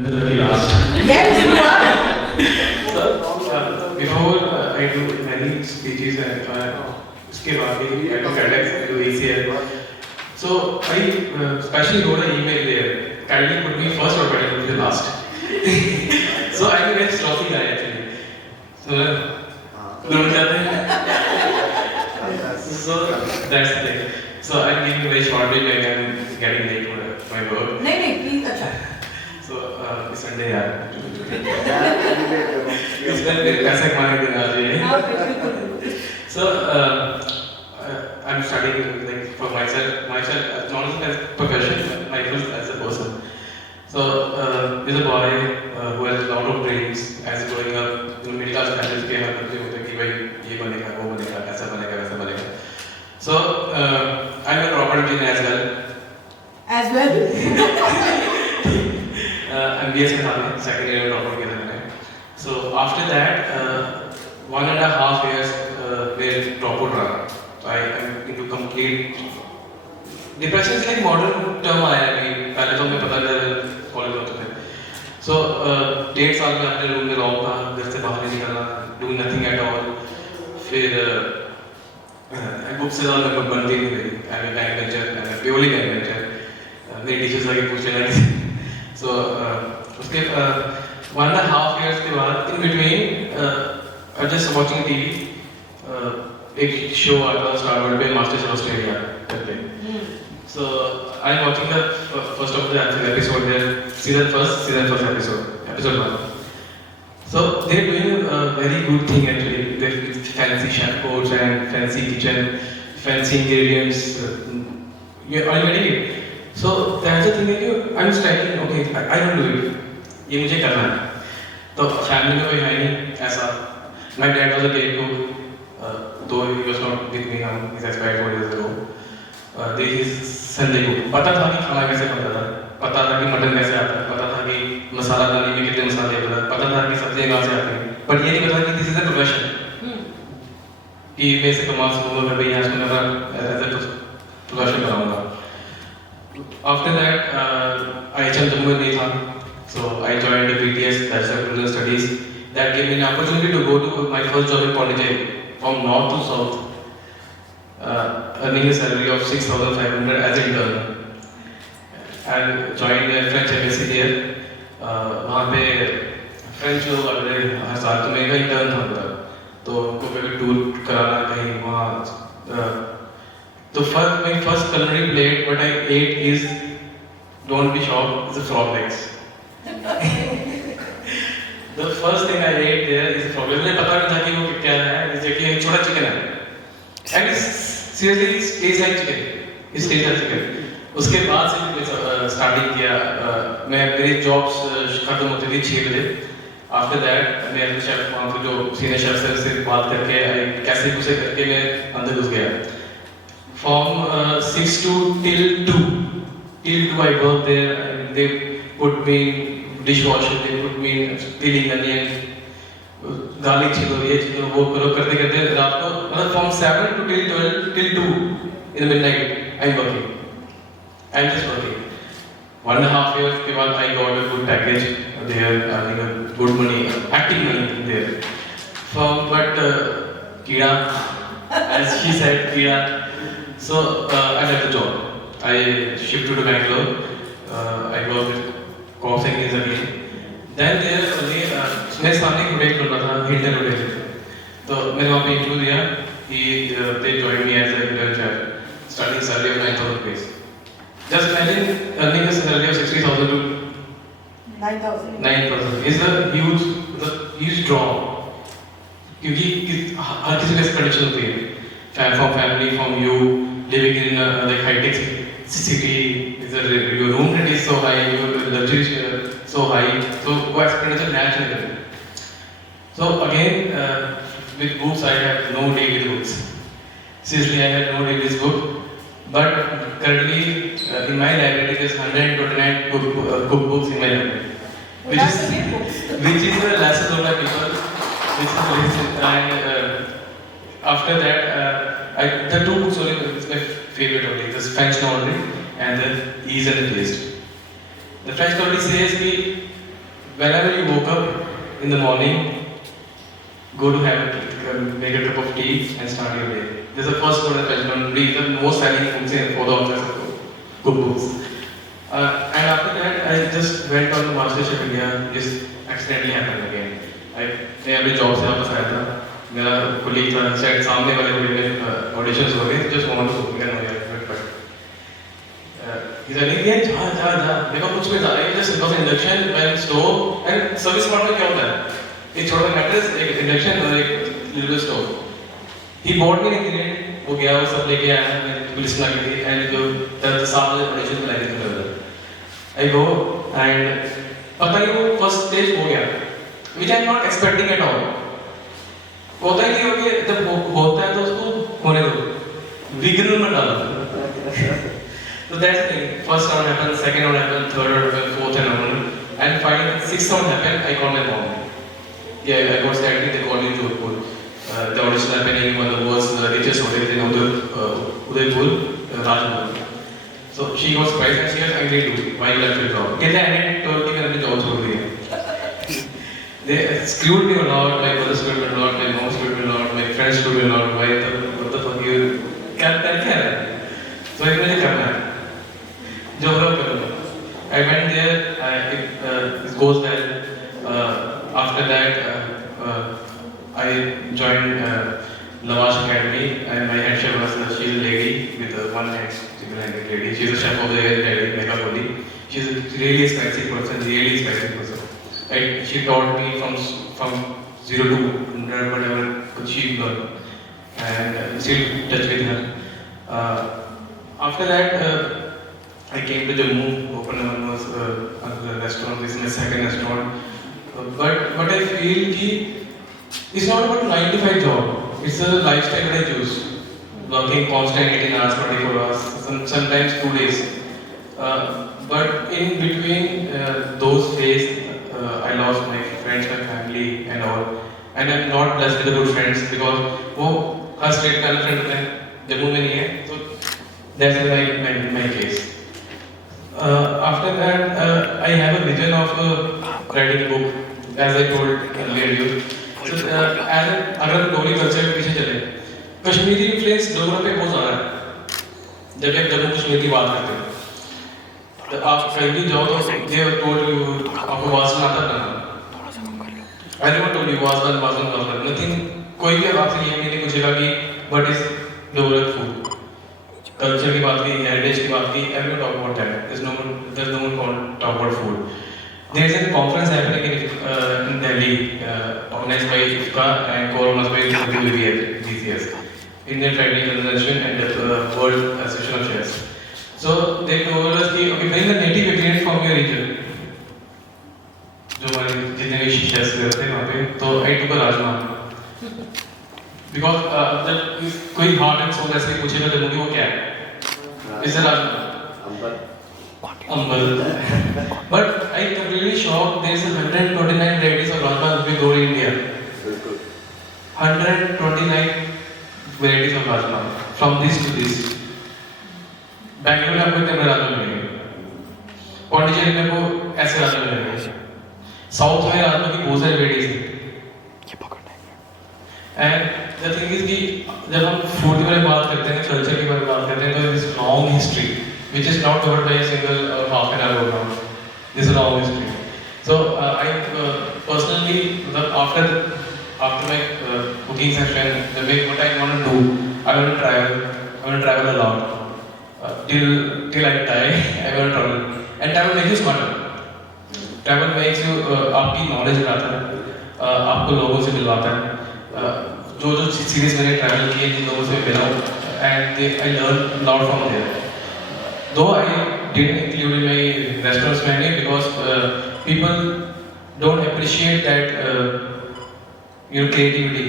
I'm the lucky last. Yes, you are. So, before I do many speeches and उसके बाद भी I do TEDx, I do ACL. So I specially wrote an email there. Kindly put me first or better put me last. So I'm a very sloppy guy actually. So लोग जाते हैं. So that's the thing. So I'm giving a very short way like I'm getting late for my work. नहीं please अच्छा. So it's Sunday यार. इस पर पैसे कमाने के दिन आ जाइए. So I'm studying like for myself not as a profession, myself as a person. So there's a boy who has a lot of dreams as growing up. Middle class families के हर बच्चे होते हैं कि भाई ये बनेगा, वो बनेगा, ऐसा बनेगा, वैसा बनेगा. So I'm a proper engineer as well. As well. MBS में था मैं, second year में proper किया था मैंने. So after that 1.5 years मेरे dropout रहा. I am into complete depression is like modern term आया है अभी. पहले तो हमें पता नहीं था कॉलेज होते थे. So 1.5 साल में अपने रूम में लॉक था, घर से बाहर नहीं निकलना, do nothing at all. फिर बुक से ज़्यादा बनती नहीं रही. I'm a backbencher, I'm a purely backbencher. मेरी टीचर्स आगे पूछने लगी. So उसके 1.5 years के बाद in between I was just watching TV. एक शो आता था स्टार वर्ल्ड पे मास्टर्स ऑस्ट्रेलिया करके. So I'm watching the first of the episode there, season first episode 1. So they're doing a very good thing actually. They fancy chef codes and fancy kitchen, fancy ingredients. You are getting it. So that's the thing that I'm striking. Okay, I don't do it. ये मुझे करना है. तो family में कोई है नहीं ऐसा. My dad was a great cook. Though he was not with me now, he's expired 4 years ago. There is Sunday cook. पता था कि खाना कैसे बनता था, पता था कि मटन कैसे आता है, पता था कि मसाला डालने में कितने मसाले होते हैं, पता था कि सब्जियाँ कहाँ से आती हैं. पर ये नहीं पता कि this is a profession. कि मैं इसे कमा सकूँगा मैं भाई आज मैं मेरा as a profession बनाऊँगा. After that IHM जम्मू में नहीं था. So I joined the BTS, Bachelor of Culinary Studies. That gave me an opportunity to go to my first job in Pondicherry. From north to south, earning a salary of 6,500 as an intern, and joined a French embassy there. वहाँ पे French लोग आते हर साल तो मेरा intern था उधर, तो उनको कभी टूर कराना कहीं वहाँ. तो my first culinary plate what I ate is, don't be shocked, is a frog legs. The first thing I ate there is a frog legs. मुझे पता नहीं था कि वो क्या है. कि एक छोटा चिकन है. And it's seriously it tastes like chicken. It tastes like chicken. उसके बाद से मैं स्टार्टिंग किया. मैं मेरी जॉब्स खत्म होती थी 6 बजे. After that मैं अपने शेफ वहाँ पे जो सीनियर शेफ से बात करके कैसे कुछ करके मैं अंदर घुस गया. From 6 to till 2 I worked there. And they put me in dishwasher. They put me in peeling onion. Garlic छिलो ये छिलो वो करो करते करते रात को मतलब from 7 to till 12 till 2 in the midnight I'm just working. 1.5 years के बाद I got a good package there, earning a good money, acting money there. But कीड़ा, as she said कीड़ा. So I left the job. I shifted to Bangalore. I worked with Cox and Kings again. Then there only मेरे सामने एक hotel खुल रहा था, Hilton hotel. तो मैंने वहाँ पे इंटरव्यू दिया. They joined me as a intern chef, starting salary of 9,000 rupees. Just imagine earning a salary of 60,000 to 9,000 is a huge draw. क्योंकि हर किसी के कंडीशन होती है. From family, from you living in like high-tech city, your room rent is so high, your luxury so high, so वो expenditure match नहीं करते. So again with books I have no deal with books. Seriously I have no deal with book. But currently in my library there's 129 cookbooks in my library, which is the lessons of my people, which is the lesson. And after that the 2 books only is my favorite only. This French novelty and the Ease and the Taste. The French novelty says कि whenever you woke up in the morning, go to make a cup of tea and start your day. This is the first one that I read the most selling books in for the office of cookbooks. And after that, I just went on to MasterChef India. Just accidentally happened again. मैं अपने job से वापस आया था. मेरा colleague था, शायद सामने वाले कोई में auditions हो गए. Just wanted to go again. He's like, yeah, जा. देखो कुछ भी था. I just got an induction, went stove, and service part में क्या होता है? एक छोटा मैट्रेस, एक इंडक्शन और एक little stove. He bought me an ingredient, वो गया वो सब लेके आया, मैंने पुलिस में लगी थी, and जो दर्द साफ वाले ऑडिशन में लगे थे. I go and पता नहीं वो फर्स्ट स्टेज हो गया, which I am not expecting at all. होता ही नहीं हो कि जब होता है तो उसको होने दो, विघ्न में डालो. So that's the thing. First round happened, second round happened, third round happened, fourth round, and finally sixth round happened. I called my mom. Yeah, I got selected. They called me to Jodhpur. The audition happening one of the world's richest hotels in Udaipur, Rajmahal. So she got surprised and she was angry too. Why you left your job? Because I hadn't told me that my job छोड़ दिया. They screwed me a lot. My brother screwed me a lot. My mom screwed me a lot. My friends screwed me a lot. What the fuck you? क्या है? So I really करना है. जो हो करूँगा. I went there. It goes well. After that, I joined Lavash Academy, and my head chef was she's a lady with a one-hand chicken-handed lady. She's a chef of the year, Mega Goli. She's a really spicy person, Right? She taught me from 0 to 100, whatever could she learn, and still touch with her. After that, I came to Jammu, opened another restaurant. This is my second restaurant. But what I feel ki it's not about 9 to 5 job. It's a lifestyle that I choose. Working constant 18 hours, 24 hours, sometimes 2 days. But in between those days, I lost my friends, my family, and all. And I'm not blessed with the good friends because वो हर state का friend होता है, जम्मू में नहीं है. So that's my case. After that, I have a vision of writing a book, as I told earlier. So, अगर Dogri culture के पीछे चले, कश्मीरी इन्फ्लुएंस डोगरा पे बहुत ज़्यादा है. जब आप जम्मू कश्मीर की बात करते हैं, तो आप कहीं भी जाओ तो ये टोल आपको वासन आता है ना. I never told you Vasan. Nothing. कोई भी आपसे ये नहीं पूछेगा कि what is Dogra food. Culture की बात की, heritage की बात की, everyone talk about that. There's no one talk about food. There is a conference happening in Delhi, organized by IFCA and co-organized by WBCS, Indian Friendly Generation and the World Association of Chefs. So they told us कि okay, bring the native ingredients from your region. जो हमारे जितने भी chefs रहते हैं वहाँ पे, तो I took a rajma. Because कोई heart and soul ऐसे पूछेगा जम्मू की वो क्या है? Is it Ambal? But I completely shocked. There is 129 varieties of rajma we grow in India. 129 varieties of rajma from this to this. Bangalore में आपको इतने राजमा मिलेंगे. पौंडीचेरी में आपको ऐसे राजमा मिलेंगे. साउथ में राजमा की बहुत सारी varieties हैं. And the thing is कि जब हम फूड के बारे में बात करते हैं, कल्चर के बारे में बात करते हैं, तो this long history, which is not covered by a single or half an hour program. This is a long history. So I personally, after my cooking session, what I want to do, I want to travel a lot. Till I die, I want to travel. And travel makes you smarter. Travel makes you आपकी knowledge बढ़ाता है, आपको लोगों से मिलवाता है. जो series मैंने travel किए जिन लोगों से मिला हूँ, and I learned a lot from there. Though I didn't include in my restaurants menu because people don't appreciate that creativity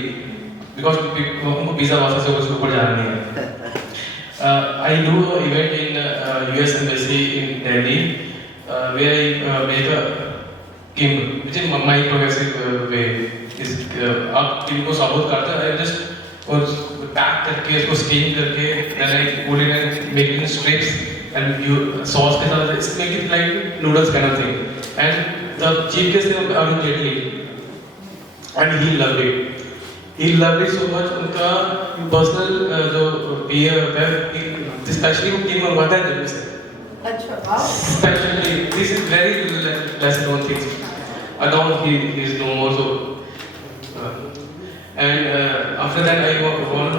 because उनको पिज़्ज़ा वासा से उसके ऊपर जाना नहीं है. I do an event in US Embassy in Delhi where I make a kimb, which is my progressive way. आप team को साबुत करते हैं, just पैक करके इसको स्टीम करके, then I put it and make it in strips and you sauce के साथ make it like noodles kind of thing. And the chief guest थे Arun Jaitley, and he loved it. He loved it so much. उनका personal जो PA होता है, especially वो team मंगवाता है जब से. अच्छा, wow. Especially this is very less known things. Now he is no more so. And after that I won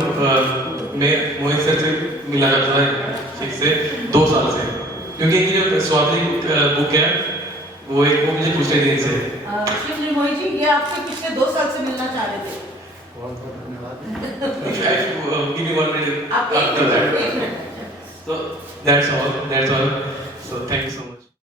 मैं मोहित सर से मिला करता था ठीक से 2 साल से, क्योंकि इनकी जो स्वाति बुक है वो मुझे पूछने दिन से. श्री मोहित जी, ये आपसे पिछले 2 साल से मिलना चाह रहे थे. Give me 1 minute आप after that. एक minute. So that's all. So thank you so much.